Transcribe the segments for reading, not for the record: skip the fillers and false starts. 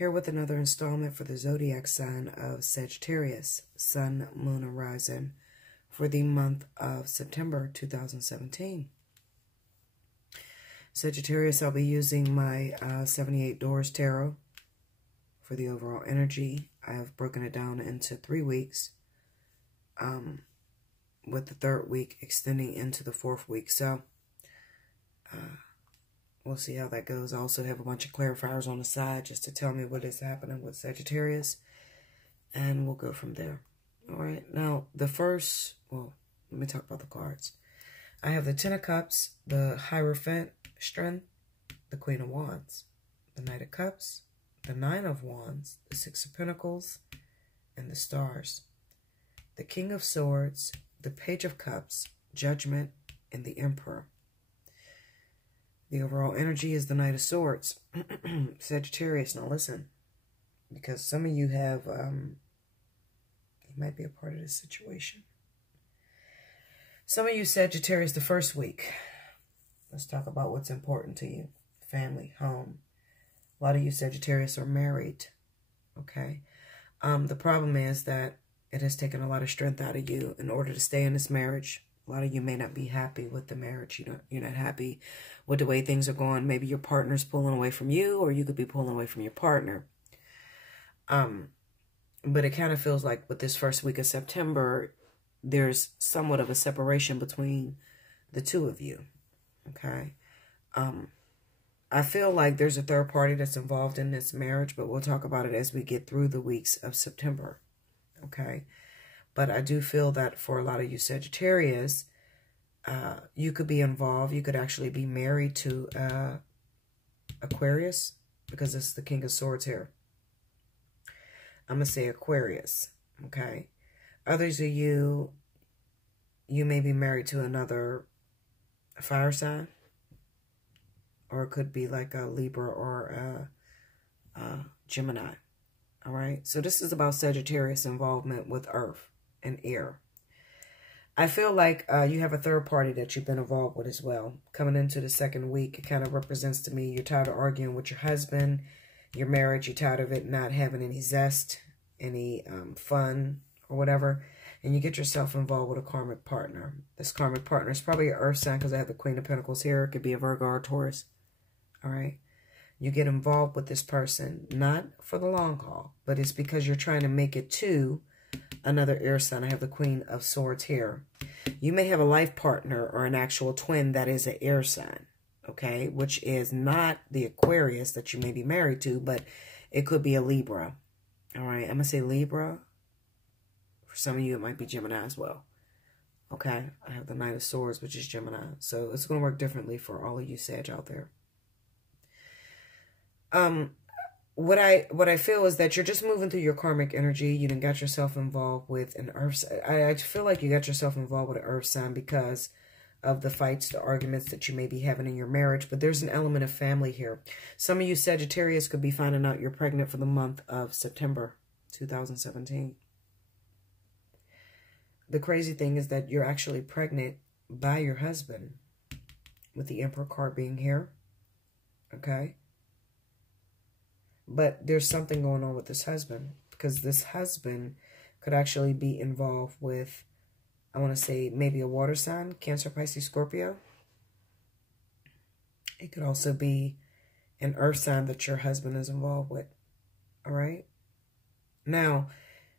Here with another installment for the zodiac sign of Sagittarius, Sun, Moon, and Rising for the month of September 2017. Sagittarius, I'll be using my 78 Doors Tarot for the overall energy. I have broken it down into 3 weeks, with the 3rd week extending into the 4th week. So, we'll see how that goes. I also have a bunch of clarifiers on the side just to tell me what is happening with Sagittarius. And we'll go from there. All right. Now, let me talk about the cards. I have the 10 of Cups, the Hierophant, Strength, the Queen of Wands, the Knight of Cups, the 9 of Wands, the 6 of Pentacles, and the Stars. The King of Swords, the Page of Cups, Judgment, and the Emperor. The overall energy is the Knight of Swords. Sagittarius, now listen, because some of you have, you might be a part of this situation. Some of you Sagittarius, the 1st week. Let's talk about what's important to you. Family, home. A lot of you Sagittarius are married, okay? The problem is that it has taken a lot of strength out of you in order to stay in this marriage. A lot of you may not be happy with the marriage. You're not happy with the way things are going. Maybe your partner's pulling away from you, or you could be pulling away from your partner. But it kind of feels like with this 1st week of September, there's somewhat of a separation between the two of you, okay? I feel like there's a 3rd party that's involved in this marriage, but we'll talk about it as we get through the weeks of September, okay? But I do feel that for a lot of you Sagittarius, you could be involved. You could actually be married to Aquarius, because it's the King of Swords here. I'm going to say Aquarius, okay? Others of you, you may be married to another fire sign. Or it could be like a Libra or a Gemini, all right? So this is about Sagittarius involvement with Earth and air. I feel like you have a 3rd party that you've been involved with as well. Coming into the 2nd week, it kind of represents to me you're tired of arguing with your husband, your marriage. You're tired of it not having any zest, any fun or whatever. And you get yourself involved with a karmic partner. This karmic partner is probably an earth sign because I have the Queen of Pentacles here. It could be a Virgo or Taurus. All right. You get involved with this person, not for the long haul, but it's because you're trying to make it to another air sign. I have the Queen of Swords here. You may have a life partner or an actual twin that is an air sign, okay, which is not the Aquarius that you may be married to, but it could be a Libra. All right, I'm going to say Libra. For some of you, it might be Gemini as well. Okay, I have the Knight of Swords, which is Gemini. So it's going to work differently for all of you Sag out there. What I feel is that you're just moving through your karmic energy. You done got yourself involved with an earth. I feel like you got yourself involved with an earth sign because of the fights, the arguments that you may be having in your marriage. But there's an element of family here. Some of you Sagittarius could be finding out you're pregnant for the month of September 2017. The crazy thing is that you're actually pregnant by your husband, with the Emperor card being here. Okay. But there's something going on with this husband, because this husband could actually be involved with, I want to say, maybe a water sign, Cancer, Pisces, Scorpio. It could also be an earth sign that your husband is involved with. All right. Now,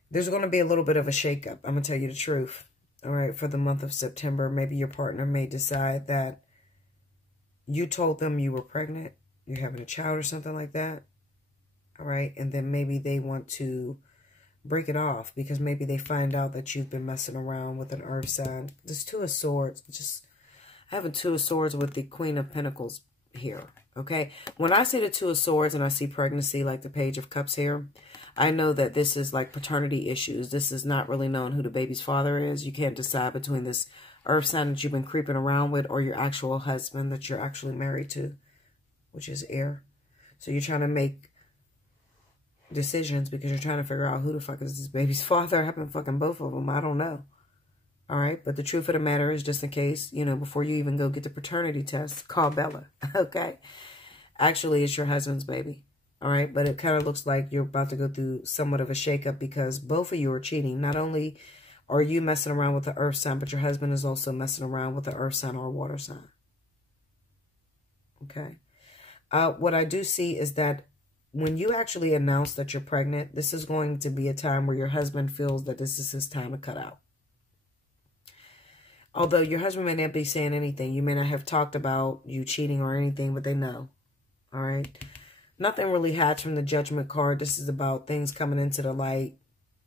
there's going to be a little bit of a shakeup. I'm going to tell you the truth. All right. For the month of September, maybe your partner may decide that you told them you were pregnant, you're having a child or something like that. All right, and then maybe they want to break it off because maybe they find out that you've been messing around with an earth sign. This 2 of Swords, I have a 2 of Swords with the Queen of Pentacles here, okay? When I see the 2 of Swords and I see pregnancy like the Page of Cups here, I know that this is like paternity issues. This is not really known who the baby's father is. You can't decide between this earth sign that you've been creeping around with or your actual husband that you're actually married to, which is air. So you're trying to make decisions because you're trying to figure out who the fuck is this baby's father. I've been fucking both of them. I don't know. All right. But the truth of the matter is, just in case, before you even go get the paternity test, call Bella. Okay. Actually, it's your husband's baby. All right, but it kind of looks like you're about to go through somewhat of a shakeup because both of you are cheating. Not only are you messing around with the earth sign, but your husband is also messing around with the earth sign or a water sign. Okay. What I do see is that when you actually announce that you're pregnant, this is going to be a time where your husband feels that this is his time to cut out. Although your husband may not be saying anything, you may not have talked about you cheating or anything, but they know. All right. Nothing really hides from the Judgment card. This is about things coming into the light,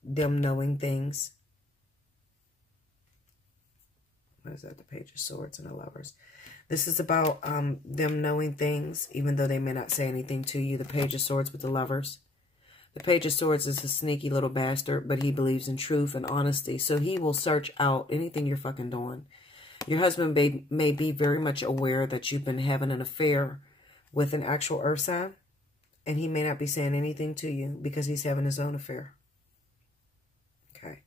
them knowing things. What is that? The Page of Swords and the Lovers. This is about them knowing things, even though they may not say anything to you. The Page of Swords with the Lovers. The Page of Swords is a sneaky little bastard, but he believes in truth and honesty. So he will search out anything you're fucking doing. Your husband may be very much aware that you've been having an affair with an actual earth sign. And he may not be saying anything to you because he's having his own affair. Okay.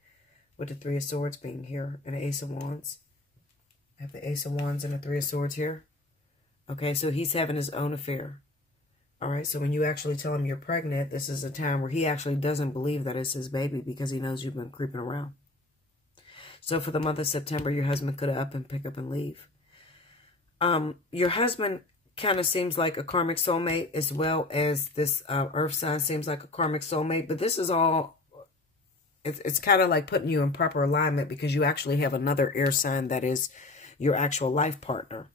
With the Three of Swords being here and the Ace of Wands. I have the Ace of Wands and the Three of Swords here. Okay, so he's having his own affair. All right, so when you actually tell him you're pregnant, this is a time where he actually doesn't believe that it's his baby because he knows you've been creeping around. So for the month of September, your husband could up and pick up and leave. Your husband kind of seems like a karmic soulmate, as well as this earth sign seems like a karmic soulmate. But this is all, it's kind of like putting you in proper alignment because you actually have another air sign that is your actual life partner.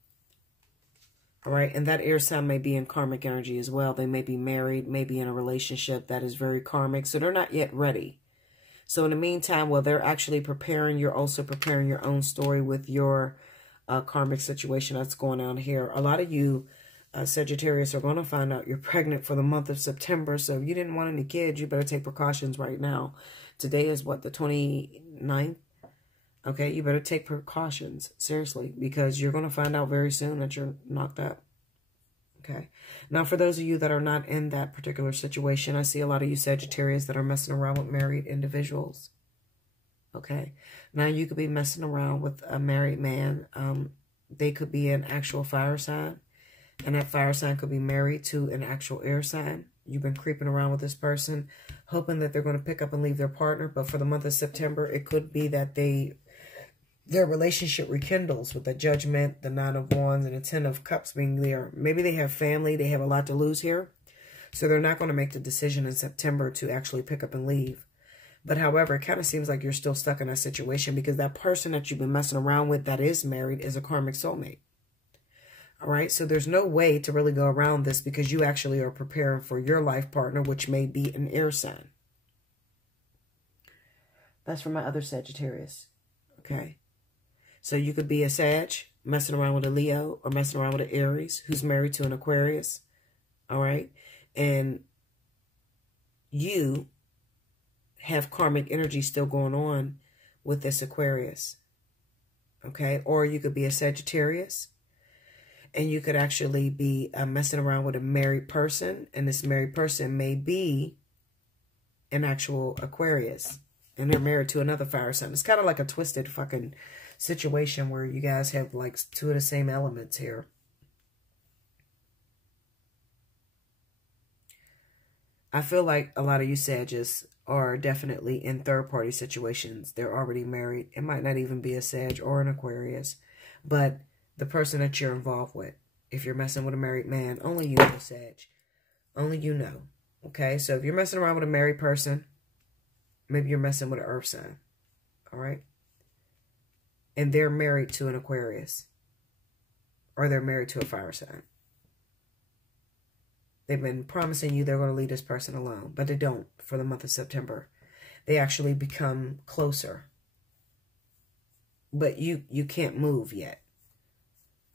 All right. And that air sign may be in karmic energy as well. They may be married, maybe in a relationship that is very karmic. So they're not yet ready. So in the meantime, while they're actually preparing, you're also preparing your own story with your karmic situation that's going on here. A lot of you Sagittarius are going to find out you're pregnant for the month of September. So if you didn't want any kids, you better take precautions right now. Today is what, the 29th? Okay, you better take precautions, seriously, because you're going to find out very soon that you're knocked up. Okay. Now, for those of you that are not in that particular situation, I see a lot of you Sagittarius that are messing around with married individuals. Okay. Now, you could be messing around with a married man. They could be an actual fire sign. And that fire sign could be married to an actual air sign. You've been creeping around with this person, hoping that they're going to pick up and leave their partner. But for the month of September, it could be that their relationship rekindles with the Judgment, the Nine of Wands, and the Ten of Cups being there. Maybe they have family. They have a lot to lose here. So they're not going to make the decision in September to actually pick up and leave. But however, it kind of seems like you're still stuck in that situation because that person that you've been messing around with that is married is a karmic soulmate. All right, so there's no way to really go around this because you actually are preparing for your life partner, which may be an air sign. That's for my other Sagittarius. Okay. So you could be a Sag, messing around with a Leo, or messing around with an Aries who's married to an Aquarius. All right. And you have karmic energy still going on with this Aquarius. Okay. Or you could be a Sagittarius. And you could actually be messing around with a married person. And this married person may be an actual Aquarius. And they're married to another fire sign. It's kind of like a twisted fucking situation where you guys have like two of the same elements here. I feel like a lot of you Sages are definitely in third-party situations. They're already married. It might not even be a Sag or an Aquarius. But the person that you're involved with, if you're messing with a married man, only you know, Sag. Only you know. Okay? So if you're messing around with a married person, maybe you're messing with an earth sign. All right? And they're married to an Aquarius. Or they're married to a fire sign. They've been promising you they're going to leave this person alone. But they don't for the month of September. They actually become closer. But you can't move yet.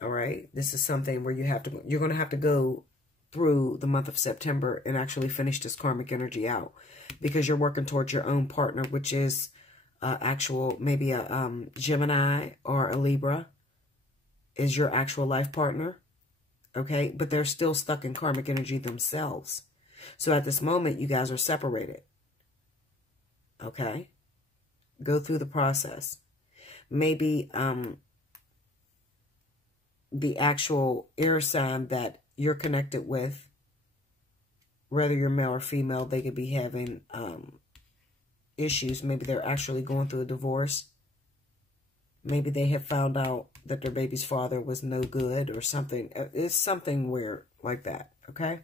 All right? This is something where you're going to have to go through the month of September and actually finish this karmic energy out. Because you're working towards your own partner, which is maybe a Gemini or a Libra is your actual life partner. Okay? But they're still stuck in karmic energy themselves. So at this moment, you guys are separated. Okay? Go through the process. Maybe the actual air sign that you're connected with whether you're male or female, they could be having issues. Maybe they're actually going through a divorce. Maybe they have found out that their baby's father was no good or something. It's something weird like that, okay?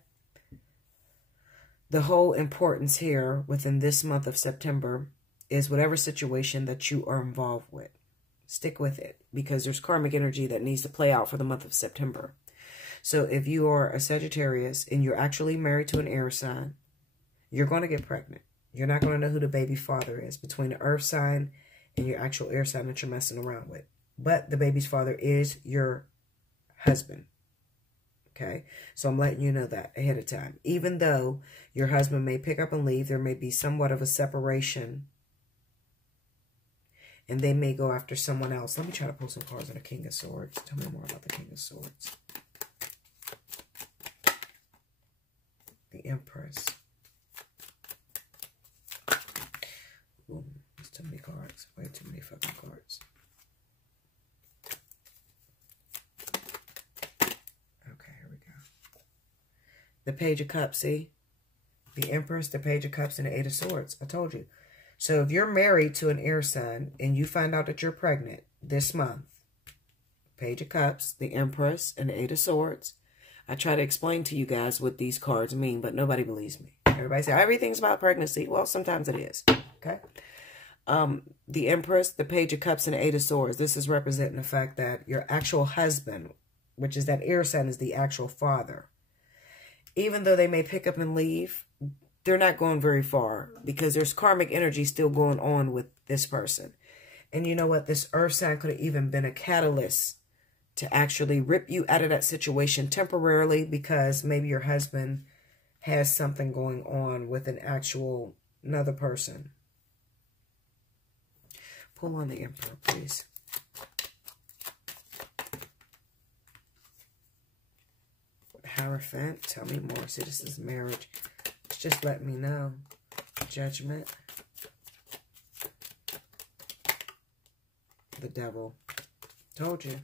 The whole importance here within this month of September is whatever situation that you are involved with. Stick with it, because there's karmic energy that needs to play out for the month of September. So if you are a Sagittarius and you're actually married to an air sign, you're going to get pregnant. You're not going to know who the baby father is between the earth sign and your actual air sign that you're messing around with. But the baby's father is your husband. Okay? So I'm letting you know that ahead of time. Even though your husband may pick up and leave, there may be somewhat of a separation. And they may go after someone else. Let me try to pull some cards on the King of Swords. Tell me more about the King of Swords. The Empress. Ooh, there's too many cards. Way too many fucking cards. Okay, here we go. The Page of Cups, see? The Empress, the Page of Cups, and the Eight of Swords. I told you. So if you're married to an air sign and you find out that you're pregnant this month, Page of Cups, the Empress, and the Eight of Swords, I try to explain to you guys what these cards mean, but nobody believes me. Everybody says, everything's about pregnancy. Well, sometimes it is, okay? The Empress, the Page of Cups, and the Eight of Swords. This is representing the fact that your actual husband, which is that air sign, is the actual father. Even though they may pick up and leave, they're not going very far because there's karmic energy still going on with this person. And you know what? This earth sign could have even been a catalyst to actually rip you out of that situation temporarily because maybe your husband has something going on with another person. Pull on the Emperor, please. Hierophant, tell me more. See, this is marriage. Just let me know. Judgment. The Devil. Told you.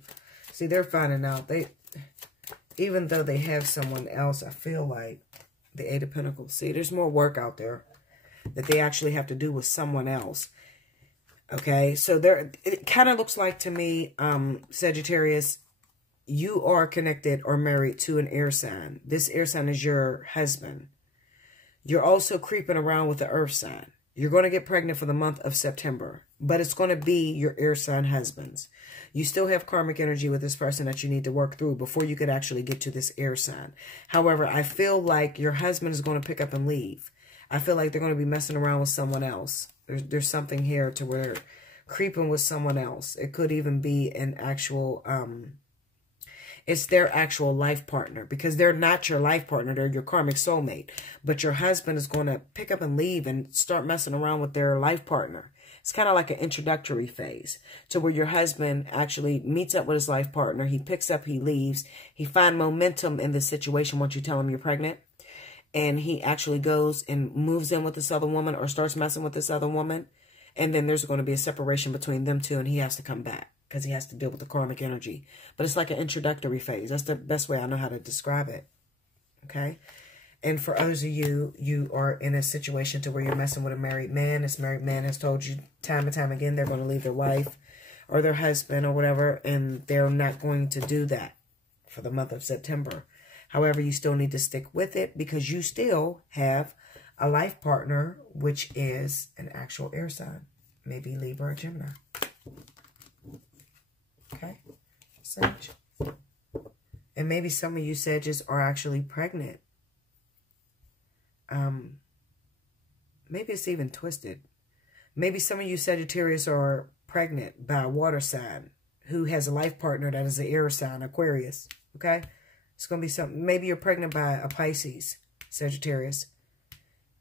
See, they're finding out. Even though they have someone else, I feel like the Eight of Pentacles. See, there's more work out there that they actually have to do with someone else. Okay, so it kind of looks like to me, Sagittarius, you are connected or married to an air sign. This air sign is your husband. You're also creeping around with the earth sign. You're going to get pregnant for the month of September, but it's going to be your air sign husbands. You still have karmic energy with this person that you need to work through before you could actually get to this air sign. However, I feel like your husband is going to pick up and leave. I feel like they're going to be messing around with someone else. There's something here to where they're creeping with someone else. It could even be an actual... it's their actual life partner because they're not your life partner. They're your karmic soulmate. But your husband is going to pick up and leave and start messing around with their life partner. It's kind of like an introductory phase to where your husband actually meets up with his life partner. He picks up, he leaves. He finds momentum in the situation once you tell him you're pregnant. And he actually goes and moves in with this other woman or starts messing with this other woman. And then there's going to be a separation between them two and he has to come back. Because he has to deal with the karmic energy. But it's like an introductory phase. That's the best way I know how to describe it. Okay? And for others of you, you are in a situation to where you're messing with a married man. This married man has told you time and time again they're going to leave their wife or their husband or whatever. And they're not going to do that for the month of September. However, you still need to stick with it because you still have a life partner, which is an actual air sign. Maybe Libra or Gemini. Okay, Sag. And maybe some of you Sages are actually pregnant. Maybe it's even twisted. Maybe some of you Sagittarius are pregnant by a water sign who has a life partner that is an air sign, Aquarius. Okay, it's going to be something. Maybe you're pregnant by a Pisces, Sagittarius,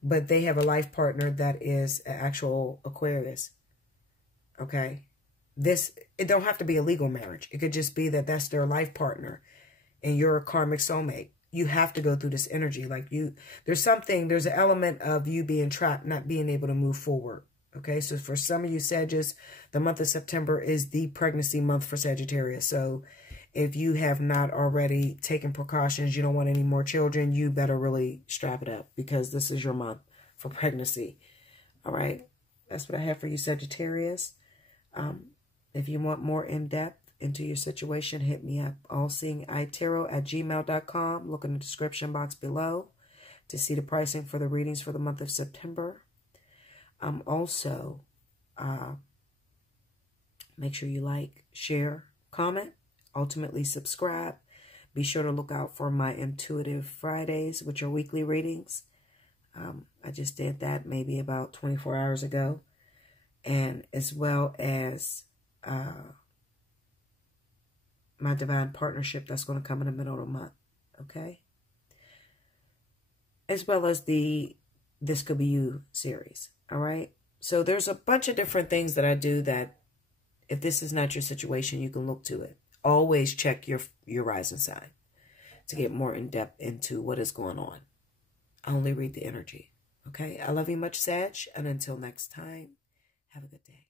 but they have a life partner that is an actual Aquarius. Okay. It don't have to be a legal marriage. It could just be that that's their life partner and you're a karmic soulmate. You have to go through this energy. Like there's an element of you being trapped, not being able to move forward. Okay, so for some of you Sagittarius, the month of September is the pregnancy month for Sagittarius. So if you have not already taken precautions, you don't want any more children, you better really strap it up, because this is your month for pregnancy. All right. That's what I have for you, Sagittarius. If you want more in-depth into your situation, hit me up. Allseeingeyetarot@gmail.com. Look in the description box below to see the pricing for the readings for the month of September. Also, make sure you like, share, comment, ultimately subscribe. Be sure to look out for my Intuitive Fridays, which are weekly readings. I just did that maybe about 24 hours ago. And as well as my Divine Partnership that's going to come in the middle of the month. Okay? As well as the This Could Be You series. All right? So there's a bunch of different things that I do that if this is not your situation, you can look to it. Always check your rising sign to get more in depth into what is going on. I only read the energy. Okay? I love you much, Sag. And until next time, have a good day.